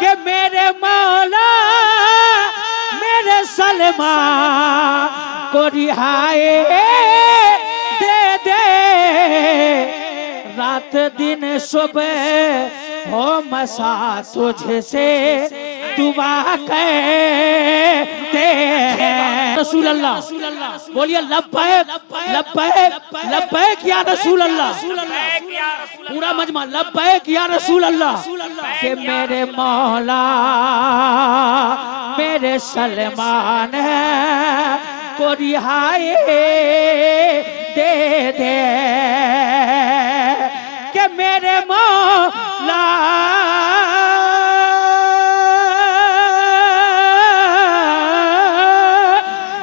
कि मेरे मौला मेरे सलमा को रिहाई दे दे। रात दिन सुबह हो मसा तुझसे दुआ करते हैं। रसूल अल्लाह बोलिए लब्बैक लब्बैक लब्बैक या रसूल अल्लाह। पूरा मजमा लब्बैक या रसूल अल्लाह। कि मेरे मौला मेरे सलमान को रिहाई दे दे। कि मेरे मौला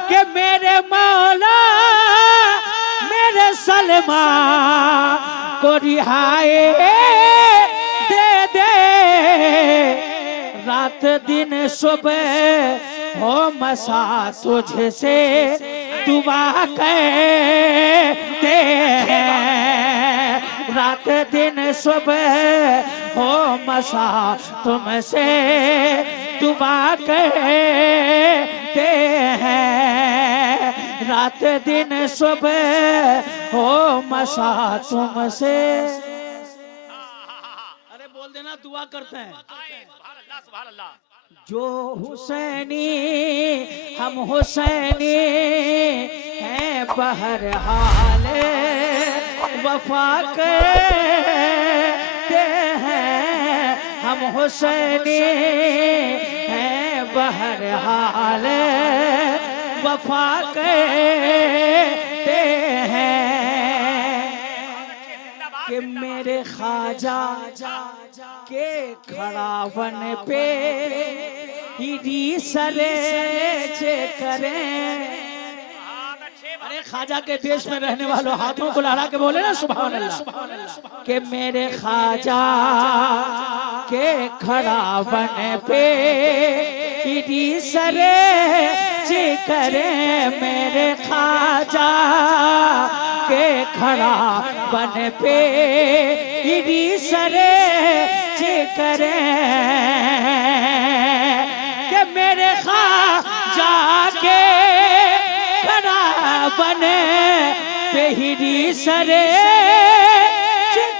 कि मेरे मौला मेरे सलमा को रिहाई दे दे। रात दिन सुबह हो मसा तुझसे दुआ करते हैं। रात दिन सुबह हो मसा तुमसे दुआ करते हैं। रात दिन सुबह हो मसा तुमसे। अरे बोल देना दुआ करते हैं। जो हुसैनी हम हुसैनी हैं बहरहाल वफा करते हैं। हम हुसैनी हैं बहरहाल वफा करते हैं। कि मेरे ख्वाजा के खड़ावन पे हिरी सरे करें। अरे ख्वाजा के देश में रहने वालों हाथों को लहरा के बोले ना सुभान अल्लाह। कि मेरे ख्वाजा के खड़ावन पे हिरी सरे करें। मेरे ख्वाजा के खड़ावन पे हिरी सरे करें। कि मेरे ख्वाजा के खड़ावन पे हिरी सरे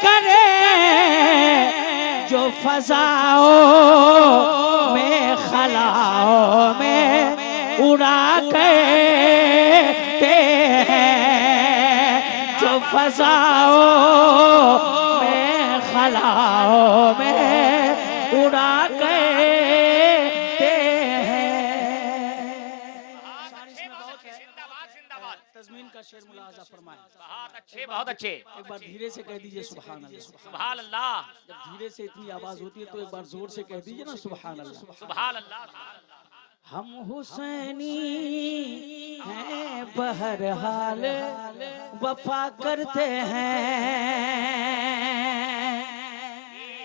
करें। जो फजाओं में खलाओं में उड़ा करते हैं। जो फजाओं में खलाओं में उड़ा करते हैं। तज़मीन का शेर मुलाज़ा फरमाए। बहुत अच्छे। एक बार धीरे से कह दीजिए सुभान अल्लाह। सुभान अल्लाह। जब धीरे से इतनी आवाज होती है तो एक बार जोर से कह दीजिए ना सुभान अल्लाह। सुभान अल्लाह। हम हुसैनी हैं बहरहाल वफा करते हैं।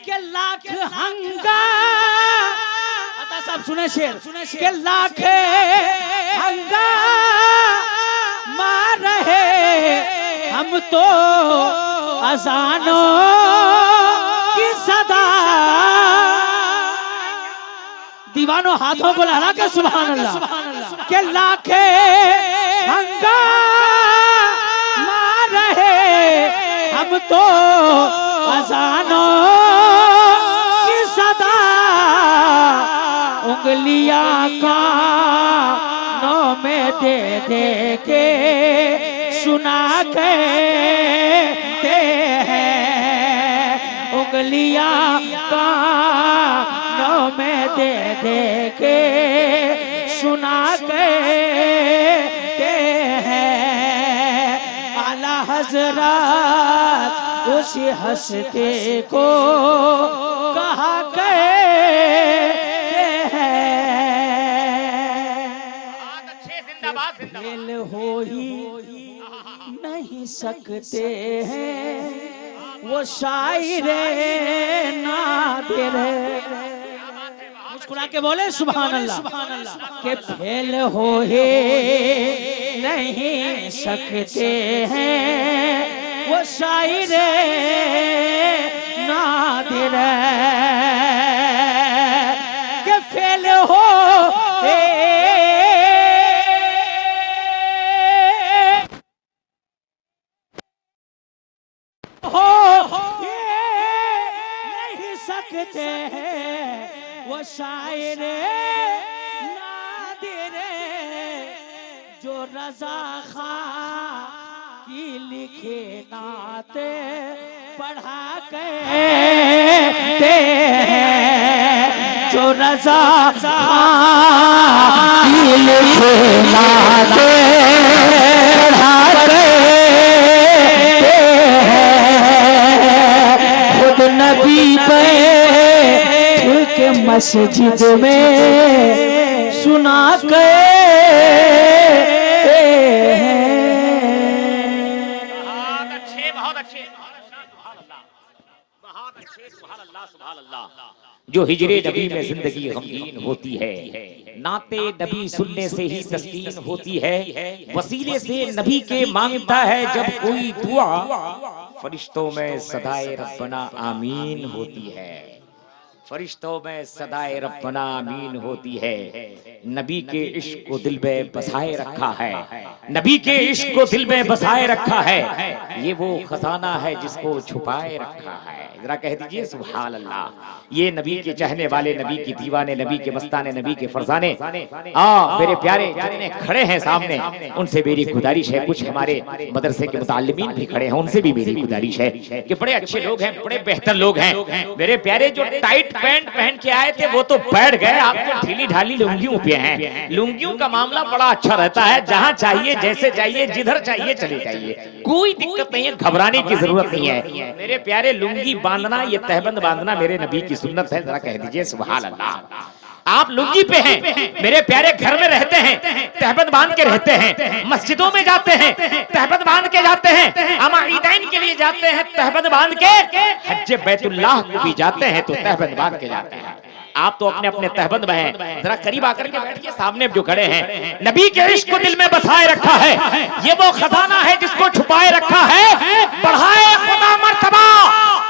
कि लाख हंगामा साहब सुने शेर कि लाख हंगामा रहे हम तो अजानों की सदा। दीवानों हाथों को लहरा के सुभान अल्लाह। के लाखे हंगामा रहे हम तो अजानों की सदा। उंगलियां कानों में दे दे के सुना करते हैं। उंगलियां कानों में दे दे के सुना करते हैं। आला हजरत उसी हंसते को कहा करते हैं। फेल हो ही नहीं सकते हैं वो शायर नादिर। मुस्कुरा के बोले सुभान अल्लाह। के फेल हो ही नहीं सकते हैं वो शायर नादिर। शायर नादिर जो रजा खां की लिखे नाते पढ़ा करते हैं, जो रजा खां की लिखे नाते पढ़ा करते हैं, खुद नबी पे के मस्जिद में सुना के जो हिजरे नबी में जिंदगी गमगीन होती है, नाते नबी सुनने से ही तस्कीन होती है, वसीले से नबी के मांगता है जब कोई दुआ, फरिश्तों में सदाए रब्बना आमीन होती है, फरिश्तों में सदाए रब्बना आमीन होती है। नबी के इश्क को दिल में बसाए रखा है, नबी के इश्क को दिल में बसाए रखा है, ये वो खजाना है जिसको छुपाए रखा है। जरा कह दीजिए सुभान अल्लाह। ये नबी के चाहने वाले, नबी के दीवाने, नबी के मस्ताने, नबी के फरजाने, मेरे प्यारे जितने खड़े हैं सामने, उनसे मेरी गुजारिश है, कुछ हमारे मदरसे के मुताल्लिमीन भी खड़े हैं, उनसे भी मेरी गुजारिश है कि बड़े अच्छे लोग हैं, बड़े बेहतर लोग हैं, मेरे प्यारे जो टाइट पैंट पहन के आए थे वो तो बैठ गए, आप तो ढीली ढाली लुंगियों पे हैं। लुंगियों का मामला बड़ा अच्छा रहता है, जहां चाहिए जैसे चाहिए जिधर चाहिए चले जाइए, कोई दिक्कत नहीं है, घबराने की जरूरत नहीं है। मेरे प्यारे लुंगी बांधना, ये तहबंद बांधना मेरे नबी की सुन्नत है, जरा कह दीजिए सुभान अल्लाह। आप लुंगी पे हैं, मेरे प्यारे घर में रहते हैं, तहबंद बांध के रहते हैं, मस्जिदों में जाते हैं, तहबंद बांध के जाते हैं, अमा ईदैन के लिए जाते हैं, तहबंद बांध के, हज्ज बैतुल्लाह को भी जाते हैं तो तहबंद बांध के जाते हैं। आप तो अपने अपने तहबंद में हैं, जरा करीब आकर के बैठिए, सामने जो खड़े हैं, नबी के इश्क को दिल में बसाए रखा है, ये वो खजाना है जिसको छुपाए रखा है, बढ़ाए खुदा मर्तबा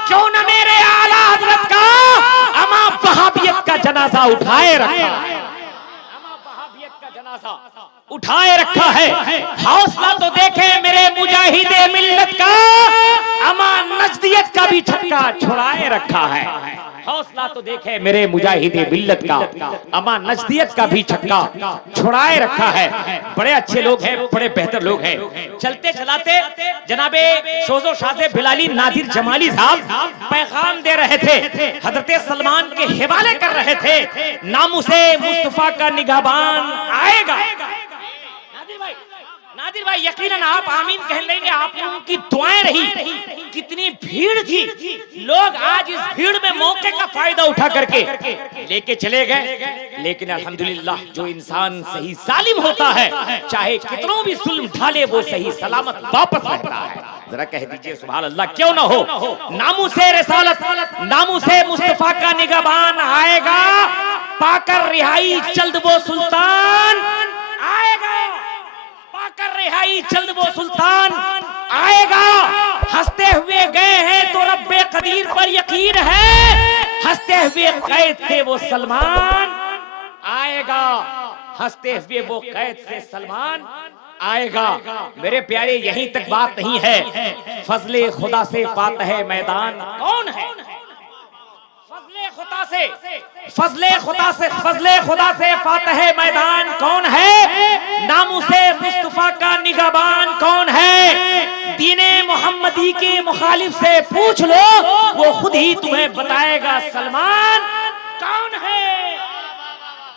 क्यों न मेरे आला हज़रत का अमा वहाबियत का जनाजा उठाए रखा है, अमा वहाबियत का जनाजा उठाए रखा है। हौसला तो देखे मेरे मुजाहिदे मिल्लत का, अमा नजदियत का भी छक्का छुड़ाए रखा है। हौसला तो देखे मेरे मुजाहिदे मिल्लत का, अमा नजदियत का भी छक्का छुड़ाए रखा है। बड़े अच्छे लोग हैं, बड़े बेहतर लोग हैं। चलते चलाते जनाबे शोजो शाह बिलाली नादिर जमाली साहब पैगाम दे रहे थे, हजरत सलमान के हवाले कर रहे थे, नामुसे मुस्तफा का निगाहबान आएगा। नादिर भाई यकीनन आप आमीन कह लेंगे, आप लोगों की दुआएं रही, कितनी भीड़ थी, लोग आज इस भीड़ में मौके का फायदा उठा करके लेके चले गए, लेकिन अल्हम्दुलिल्लाह जो इंसान सही सालिम होता है, चाहे कितनों भी जुल्म ढाले वो सही सलामत वापस रहता है। जरा कह दीजिए सुभान अल्लाह। क्यों ना हो, नामुसे रिसालत, नामुसे मुस्तफा का निगाहबान आएगा, पाकर रिहाई जल्द वो सुल्तान आएगा, पाकर रिहाई जल्द वो सुल्तान आएगा। हंसते हुए गए हैं तो रब्बे कदीर पर यकीन है, हंसते हुए कैद से वो सलमान आएगा, हंसते हुए वो कैद से सलमान आएगा। मेरे प्यारे यहीं तक बात नहीं है, फजले खुदा से फातह मैदान कौन है, फजले खुदा से, फजले खुदा से, फजले खुदा से फातह मैदान कौन है, नामुसे मुस्तफा का निगाहबान कौन है, दीने मोहम्मदी के मुखालिफ से पूछ लो, वो खुद ही तुम्हें बताएगा सलमान कौन है।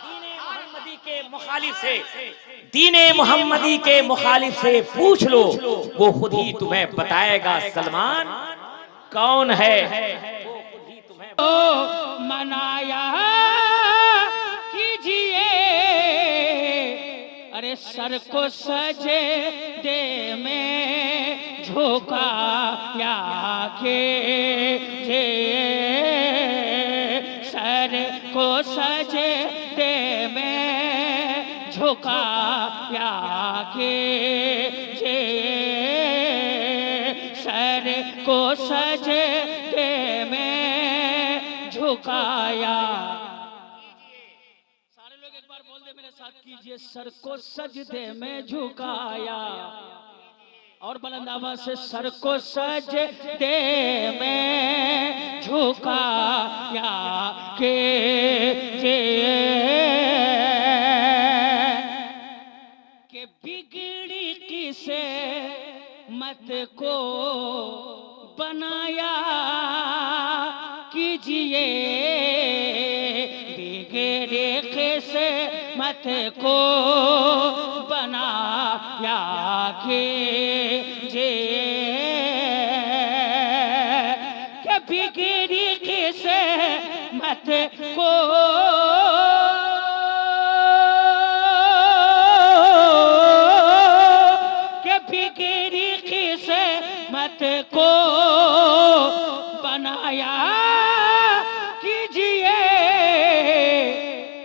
दीने मोहम्मदी के मुखालिफ से, दीने मोहम्मदी के मुखालिफ से पूछ लो, वो खुद ही तुम्हें बताएगा सलमान कौन है। मनाया कीजिए, अरे सर को सजे दे में झुकाया कीजिए, सर को सजे दे में झुकाया कीजिए, सर को सजे दे में झुकाया। सारे लोग एक बार बोल दे मेरे साथ, कीजिए सर को सजदे में झुकाया, और बुलंद आवाज से सर को सजदे में झुकाया के के बिगड़ी किसे मत को बनाया कीजिए, बिगड़े किसे मत को बनाया कीजिए, के बिगड़ी किसे मत को मत को बनाया कीजिए,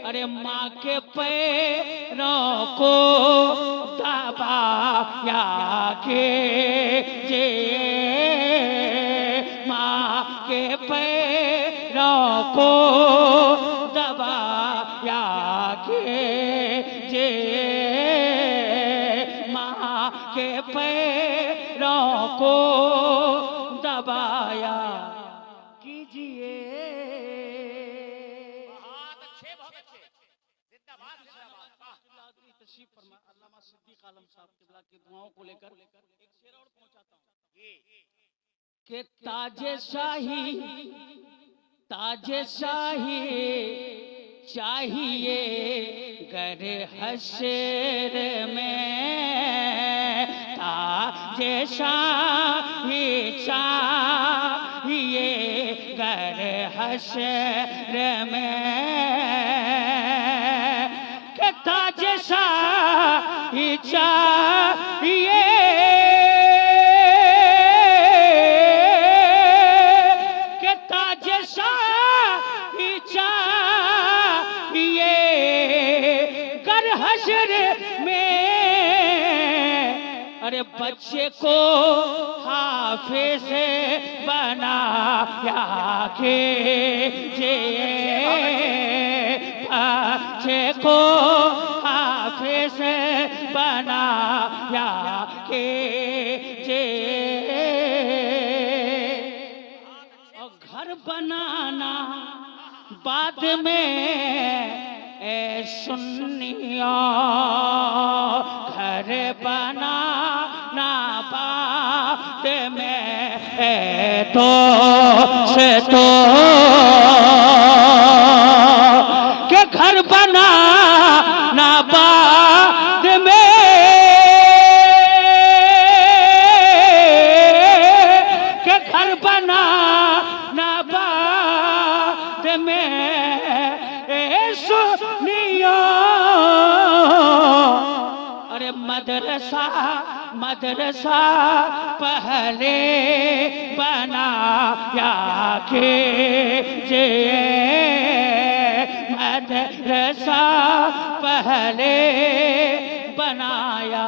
अरे माँ के पैरों को दबाया कीजिए, माँ के पैरों को दबाया कीजिए, माँ के पैरों को दबाया कीजिए। बहुत अच्छे, बहुत अच्छे। जिंदाबाद, जिंदाबाद। तशरीफ फरमा अल्लामा सिद्दीक आलम साहब किबला की दुआओं को लेकर एक शेर और पहुंचाता हूं कि ताजे शाही चाहिए गर हश्र में, ताजे शाही चाहिए गर हश्र में, के ताजे शाही चाहिए, के ताजे शाही चाहिए गर हश्र में, अरे बच्चे को हाफिज बनाया कीजिए, बच्चे को हाफिज बनाया कीजिए, और घर बनाना बाद में ए सुन्नियों, घर बनाना बाद में तो से तो, के घर बनाना बाद में, के घर बनाना बाद में सुनियो, अरे मदरसा मदरसा पहले बनाया कीजिए, मदरसा पहले बनाया,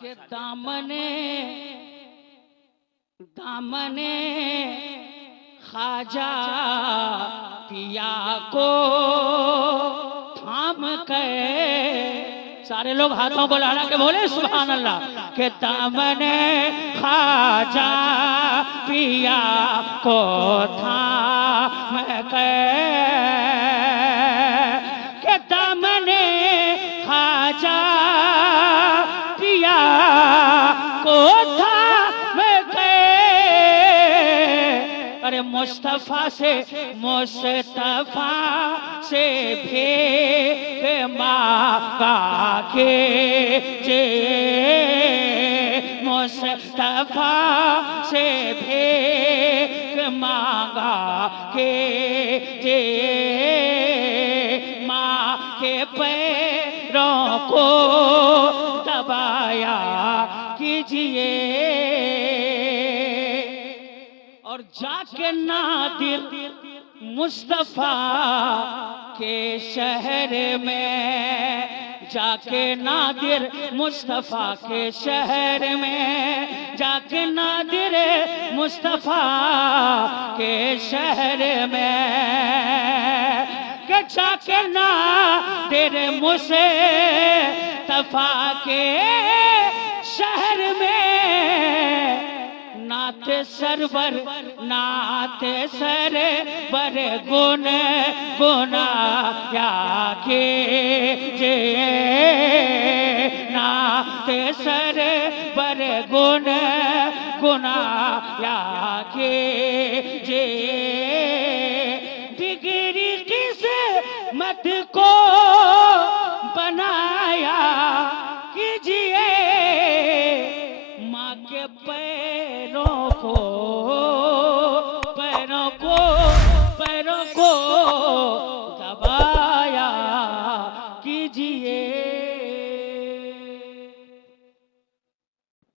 के दामने दामने ख्वाजा पिया को थाम के, सारे लोग हाथों को लड़ा के बोले सुभान अल्लाह, के दामने ख्वाजा पिया को थाम के, के दामने ख्वाजा पिया को थाम के, अरे मुस्तफा से भीख मांगा कीजिए, मुस्तफा से भीख मांगा कीजिए, माँ के पैरों को दबाया कीजिए, और जाके नादिर मुस्तफा के शहर में, जाके नादिर मुस्तफा के शहर में, जाके नादिर मुस्तफा के शहर में, बचा के ना तेरे मुस्तफा के शहर में नाते सरवर गुन गुनाया के जे नाते सरवर गुन गुनाया के जे बिगड़ी किस्मत को बनाया कीजिए माँ के पैरों को दबाया कीजिए।